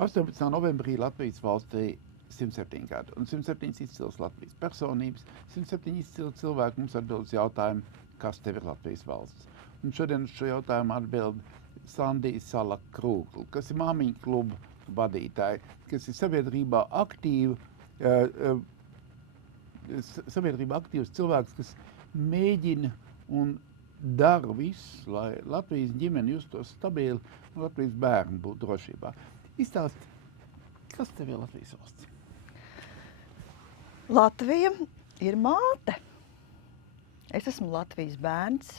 18. novembrī Latvijas valstī 107 gadi, un 107 izcils Latvijas personības, 107 izcili cilvēki mums atbild uz jautājumu, kas tev ir Latvijas valsts. Un šodien uz šo jautājumu atbild Sandija Salaka Krūgla, kas ir māmiņu klubu vadītāja, kas ir sabiedrībā aktīvs cilvēks, kas mēģina un dara visu, lai Latvijas ģimene justos stabili un Latvijas bērni būtu drošībā. Izstāsti, kas tev ir Latvijas valsts? Latvija ir māte. Es esmu Latvijas bērns.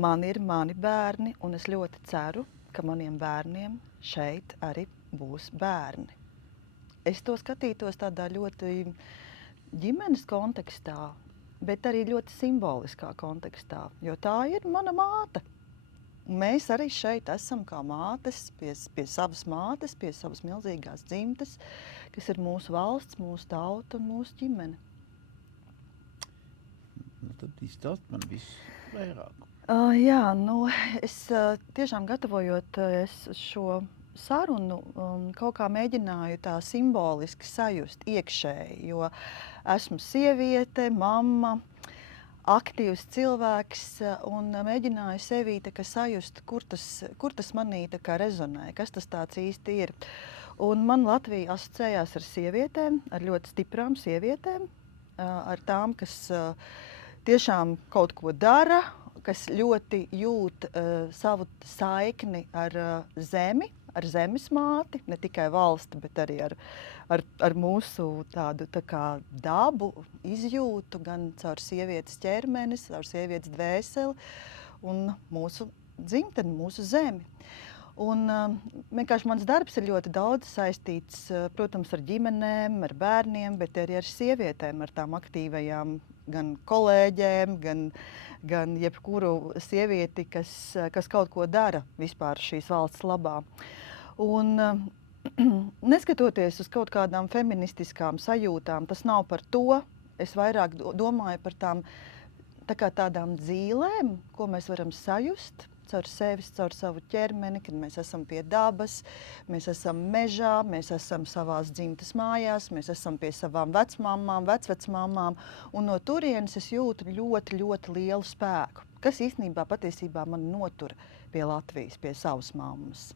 Man ir mani bērni, un es ļoti ceru, ka maniem bērniem šeit arī būs bērni. Es to skatītos tādā ļoti ģimenes kontekstā, bet arī ļoti simboliskā kontekstā, jo tā ir mana māte. Mēs arī šeit esam kā mātes, pie savas mātes, pie savas milzīgās dzimtes, kas ir mūsu valsts, mūsu tauta un mūsu ģimene. Nu, tad izstāst man visu vairāk. Jā, es tiešām gatavojot šo sarunu, kaut kā mēģināju tā simboliski sajust iekšēji, jo esmu sieviete, mamma, aktīvs cilvēks un mēģināju sevī sajust, kur tas manī rezonē, kas tas tāds īsti ir. Un man Latvija asociējās ar sievietēm, ar ļoti stiprām sievietēm, ar tām, kas tiešām kaut ko dara, kas ļoti jūt savu saikni ar zemi, ar zemes māti, ne tikai valsti, bet arī ar mūsu tādu tā kā dabu izjūtu, gan caur sievietes ķermenis, caur sievietes dvēseli un mūsu dzimteni, mūsu zemi. Un vienkārši mans darbs ir ļoti daudz saistīts, protams, ar ģimenēm, ar bērniem, bet arī ar sievietēm, ar tām aktīvajām gan kolēģēm, gan jebkuru sievieti, kas kaut ko dara vispār šīs valsts labā. Un neskatoties uz kaut kādām feministiskām sajūtām, tas nav par to. Es vairāk domāju par tādām dzīlēm, ko mēs varam sajust caur sevi, caur savu ķermeni, kad mēs esam pie dabas, mēs esam mežā, mēs esam savās dzimtas mājās, mēs esam pie savām vecmāmām, vecvecmāmām, un no turienes es jūtu ļoti, ļoti lielu spēku, kas īstenībā patiesībā man notur pie Latvijas, pie savas mammas.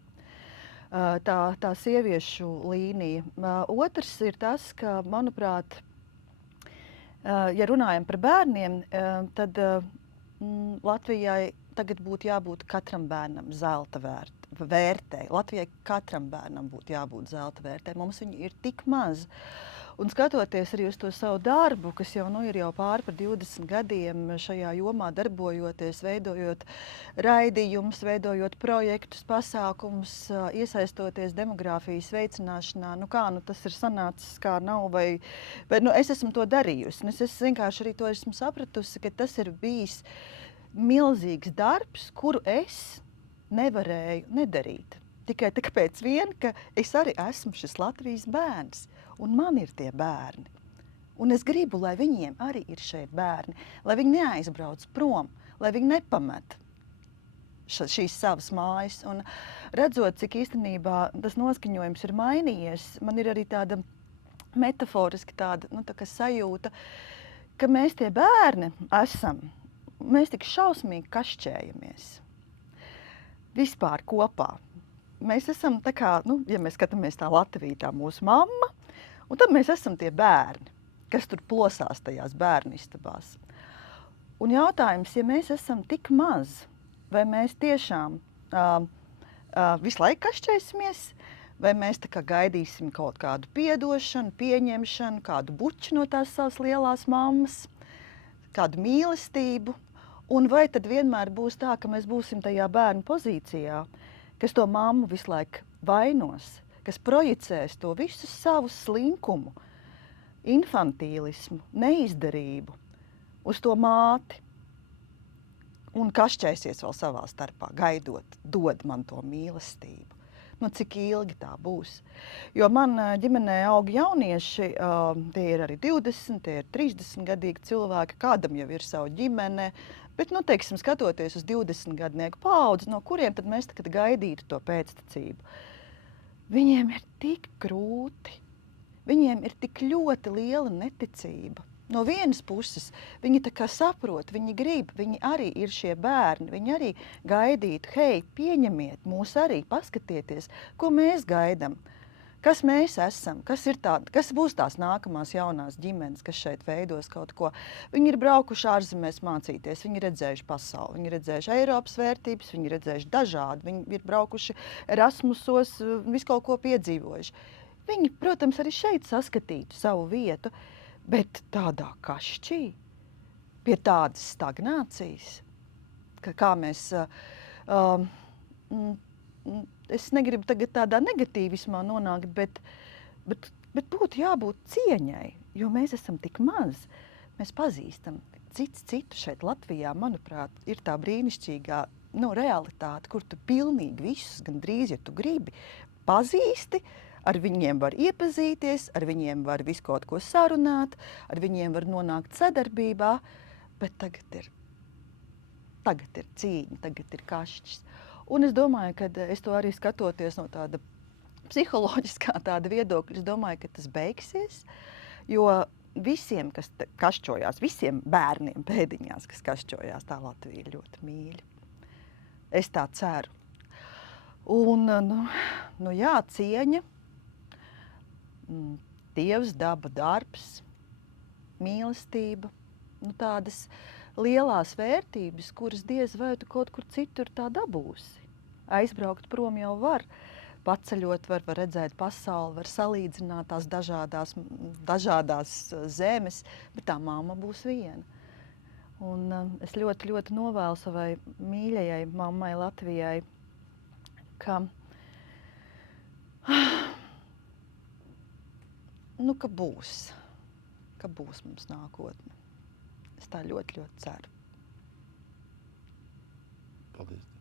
Tā sieviešu līnija. Otrs ir tas, ka, manuprāt, ja runājam par bērniem, tad Latvijai tagad būtu jābūt katram bērnam zelta vērtei. Latvijai katram bērnam būtu jābūt zelta vērtei. Mums viņi ir tik maz. Un skatoties arī uz to savu darbu, kas jau ir pāri par 20 gadiem šajā jomā darbojoties, veidojot raidījumus, veidojot projektus, pasākumus, iesaistoties demogrāfijas veicināšanā, tas ir sanācis kā nav, vai es esmu to darījusi. Es vienkārši arī to esmu sapratusi, ka tas ir bijis milzīgs darbs, kuru es nevarēju nedarīt. Tikai tāpēc ka es arī esmu šis Latvijas bērns, un man ir tie bērni. Un es gribu, lai viņiem arī ir šeit bērni, lai viņi neaizbrauc prom, lai viņi nepamet šīs savas mājas. Un redzot, cik īstenībā tas noskaņojums ir mainījies, man ir arī tāda metaforiski tāda sajūta, ka mēs tie bērni esam. Mēs tik šausmīgi kašķējamies. Vispār kopā. Mēs esam tā kā, ja mēs skatāmies tā Latvija, tā mūsu mamma, un tad mēs esam tie bērni, kas tur plosās tajās bērnu istabās. Un jautājums, ja mēs esam tik maz, vai mēs tiešām visu laiku kašķēsimies, vai mēs tā kā gaidīsim kaut kādu piedošanu, pieņemšanu, kādu buču no tās savas lielās mammas, kādu mīlestību, un vai tad vienmēr būs tā, ka mēs būsim tajā bērnu pozīcijā, kas to mammu visu laiku vainos, kas projicēs to visu savu slinkumu, infantīlismu, neizdarību uz to māti un kašķēsies vēl savā starpā, gaidot, dod man to mīlestību. Cik ilgi tā būs. Jo man ģimenē aug jaunieši, tie ir arī 20, tie ir 30 gadīgi cilvēki, kādam jau ir savu ģimene, bet, teiksim, skatoties uz 20 gadnieku paudzi, no kuriem tad mēs tagad gaidītu to pēctecību. viņiem ir tik grūti, viņiem ir tik ļoti liela neticība. No vienas puses viņi tā kā saprot, viņi grib, viņi arī ir šie bērni, viņi arī gaidītu, hei, pieņemiet mūs arī, paskatieties, ko mēs gaidām. Kas mēs esam, kas būs tās nākamās jaunās ģimenes, kas šeit veidos kaut ko. Viņi ir braukuši ārzemēs mācīties, viņi ir redzējuši pasauli, viņi ir redzējuši Eiropas vērtības, viņi ir redzējuši dažādi, viņi ir braukuši Erasmusos, visu kaut ko piedzīvojuši. Viņi, protams, arī šeit saskatītu savu vietu, bet tādā kašķī, pie tādas stagnācijas, kā mēs... Es negribu tagad tādā negatīvismā nonākt, bet būtu jābūt cieņai, jo mēs esam tik maz. Mēs pazīstam citu šeit Latvijā, manuprāt, ir tā brīnišķīgā realitāte, kur tu pilnīgi visus, gandrīz, ja tu gribi, pazīsti, ar viņiem var iepazīties, ar viņiem var visu kaut ko sarunāt, ar viņiem var nonākt sadarbībā, bet tagad ir cīņa, tagad ir kašķis. Un es domāju, ka es to arī skatoties no tāda psiholoģiskā tāda viedokļa, es domāju, ka tas beigsies, jo visiem, kas kašķojās, visiem bērniem pēdiņās, kas kašķojās, tā Latvija ļoti mīļa. Es tā ceru. Un, jā, cieņa, Dievs, daba, darbs, mīlestība, tādas lielās vērtības, kuras diez vai tu kaut kur citur tā dabūsi. Aizbraukt prom jau var, paceļot var redzēt pasauli, var salīdzināt tās dažādās zemes, bet tā mamma būs viena. Un es ļoti, ļoti novēlu savai mīļajai mammai Latvijai, ka būs mums nākotne. Es tā ļoti, ļoti ceru. Paldies.